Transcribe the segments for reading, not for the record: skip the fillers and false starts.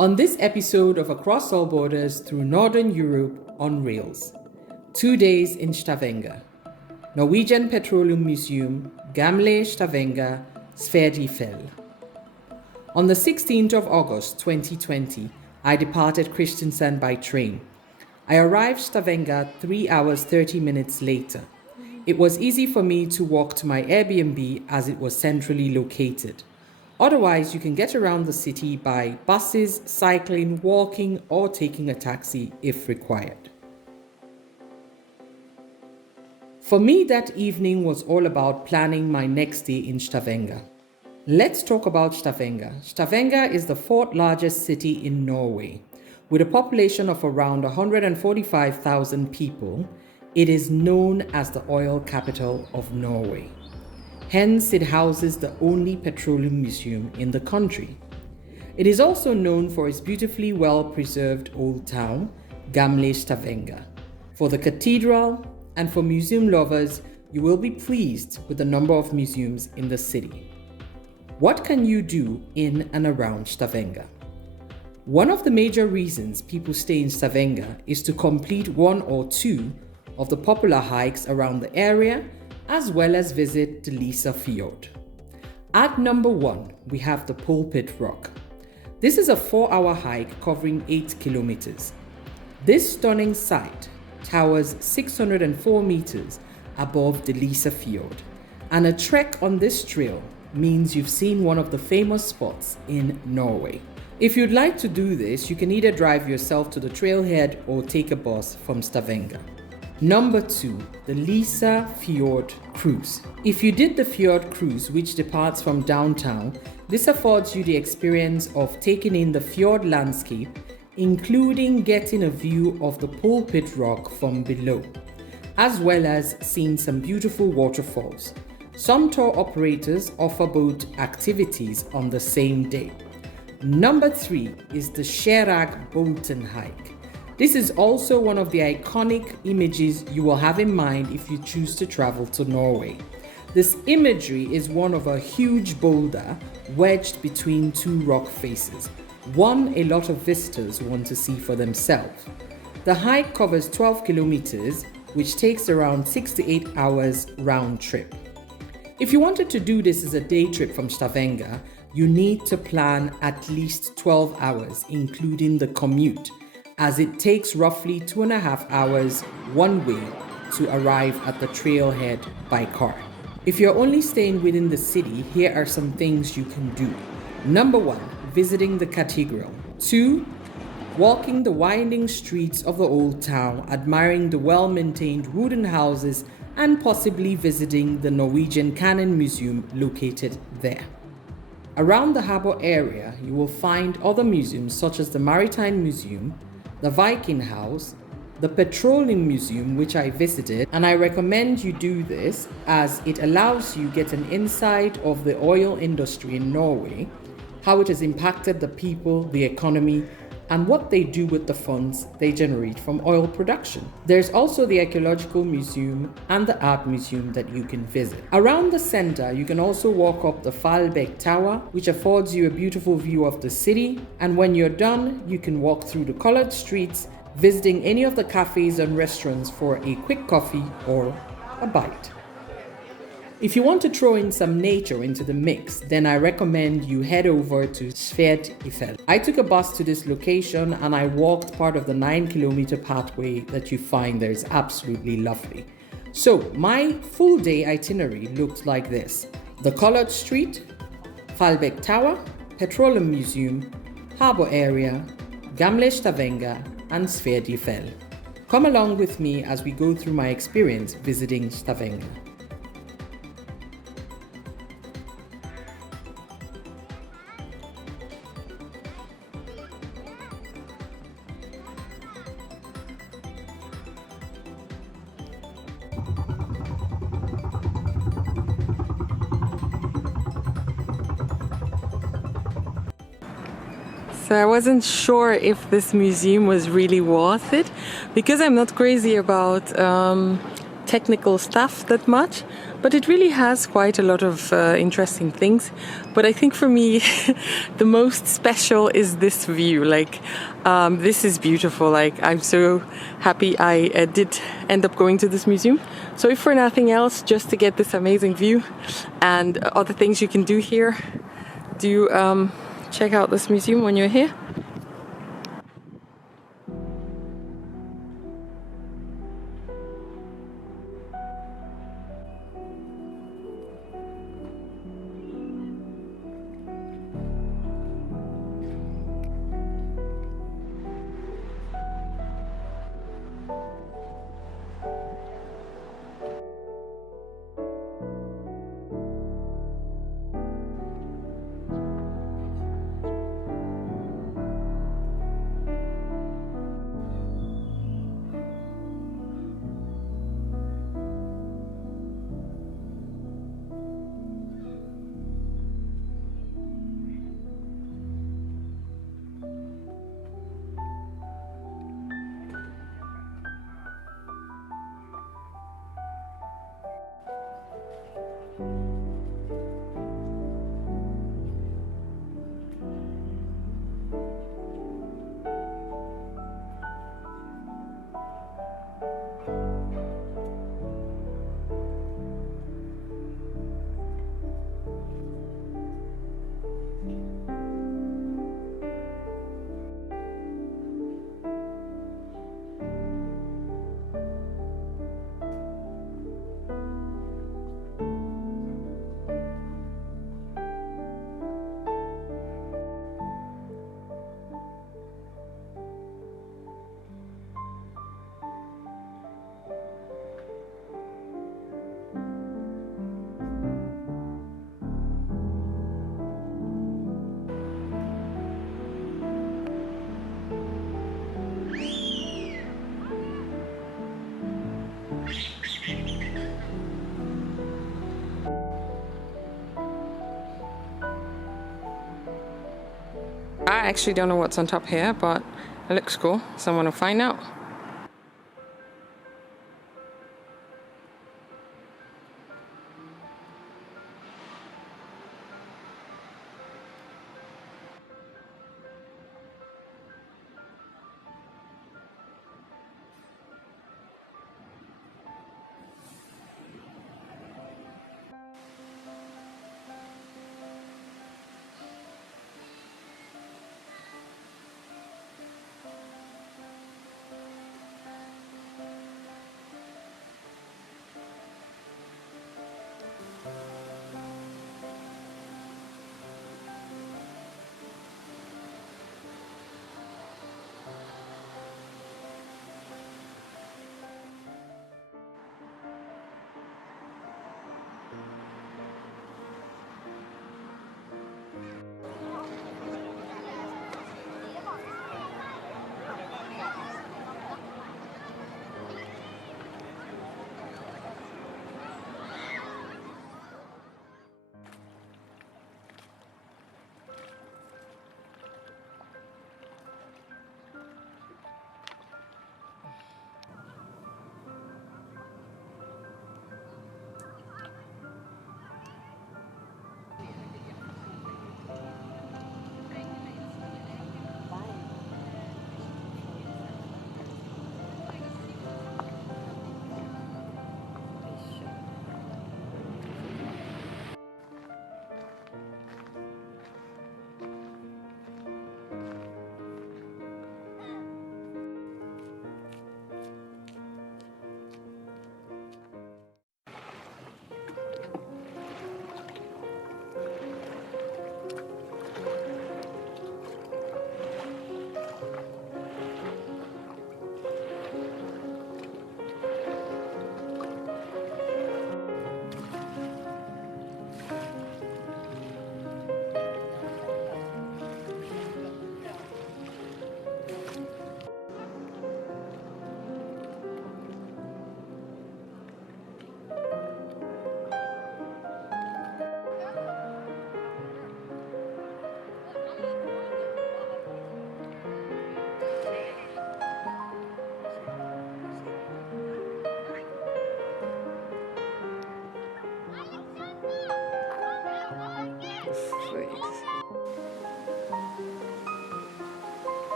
On this episode of Across All Borders Through Northern Europe on Rails, 2 days in Stavanger, Norwegian Petroleum Museum, Gamle, Stavanger, Sverd. On the 16th of August 2020, I departed Kristiansand by train. I arrived Stavanger 3 hours 30 minutes later. It was easy for me to walk to my Airbnb as it was centrally located. Otherwise, you can get around the city by buses, cycling, walking, or taking a taxi if required. For me, that evening was all about planning my next day in Stavanger. Let's talk about Stavanger. Stavanger is the fourth largest city in Norway. With a population of around 145,000 people, it is known as the oil capital of Norway. Hence, it houses the only petroleum museum in the country. It is also known for its beautifully well-preserved old town, Gamle Stavanger. For the Cathedral, and for museum lovers, you will be pleased with the number of museums in the city. What can you do in and around Stavanger? One of the major reasons people stay in Stavanger is to complete one or two of the popular hikes around the area, as well as visit the Lysefjord. At number 1, we have the Pulpit rock. This is a 4-hour hike covering 8 kilometers. This stunning site towers 604 meters above the Lysefjord, and a trek on this trail means you've seen one of the famous spots in Norway. If you'd like to do this, you can either drive yourself to the trailhead or take a bus from Stavanger. Number 2, the Lysefjord Cruise. If you did the fjord cruise, which departs from downtown, this affords you the experience of taking in the fjord landscape, including getting a view of the Pulpit rock from below, as well as seeing some beautiful waterfalls. Some tour operators offer both activities on the same day. Number 3 is the kjerag boating hike. This is also one of the iconic images you will have in mind if you choose to travel to Norway. This imagery is one of a huge boulder wedged between two rock faces, one a lot of visitors want to see for themselves. The hike covers 12 kilometers, which takes around 6 to 8 hours round trip. If you wanted to do this as a day trip from Stavanger, you need to plan at least 12 hours, including the commute, as it takes roughly 2.5 hours one way to arrive at the trailhead by car. If you're only staying within the city, here are some things you can do. Number 1, visiting the Cathedral. 2, walking the winding streets of the old town, admiring the well-maintained wooden houses, and possibly visiting the Norwegian Cannon Museum located there. Around the Harbour Area, you will find other museums such as the Maritime Museum, the Viking House, the Petroleum Museum, which I visited, and I recommend you do this as it allows you get an insight of the oil industry in Norway, how it has impacted the people, the economy, and what they do with the funds they generate from oil production. There's also the Archaeological Museum and the Art Museum that you can visit. Around the center, you can also walk up the Fargegaten Tower, which affords you a beautiful view of the city. And when you're done, you can walk through the colored streets, visiting any of the cafes and restaurants for a quick coffee or a bite. If you want to throw in some nature into the mix, then I recommend you head over to Sverd. I took a bus to this location and I walked part of the 9-kilometer pathway that you find there is absolutely lovely. So my full day itinerary looked like this: the Colored Street, Fargegaten Tower, Petroleum Museum, Harbour Area, Gamle Stavanger, and Sverd. Come along with me as we go through my experience visiting Stavanger. So I wasn't sure if this museum was really worth it, because I'm not crazy about technical stuff that much, but it really has quite a lot of interesting things. But I think for me, the most special is this view. Like, this is beautiful. Like, I'm so happy I did end up going to this museum. So if for nothing else, just to get this amazing view and other things you can do here, do check out this museum when you're here. I actually don't know what's on top here, but it looks cool, so I'm gonna find out.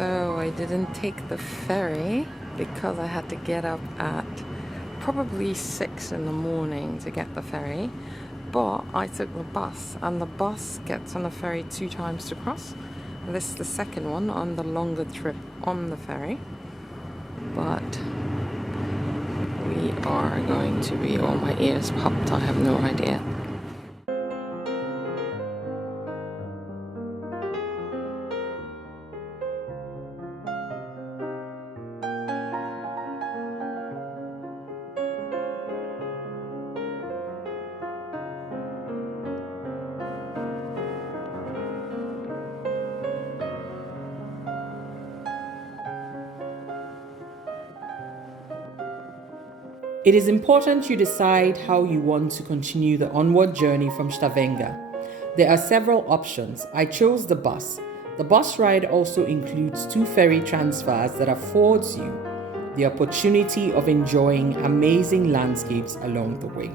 So I didn't take the ferry because I had to get up at probably 6 in the morning to get the ferry. But I took the bus, and the bus gets on the ferry 2 times to cross. And this is the second one on the longer trip on the ferry. But we are going to be, oh, my ears popped, I have no idea. It is important you decide how you want to continue the onward journey from Stavanger. There are several options. I chose the bus. The bus ride also includes 2 ferry transfers that affords you the opportunity of enjoying amazing landscapes along the way.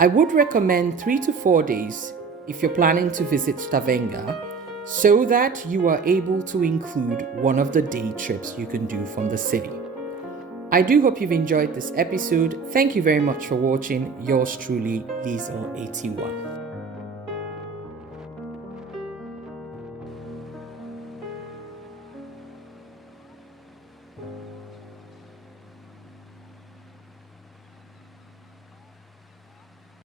I would recommend 3 to 4 days if you're planning to visit Stavanger, so that you are able to include one of the day trips you can do from the city. I do hope you've enjoyed this episode. Thank you very much for watching. Yours truly, Liesel81.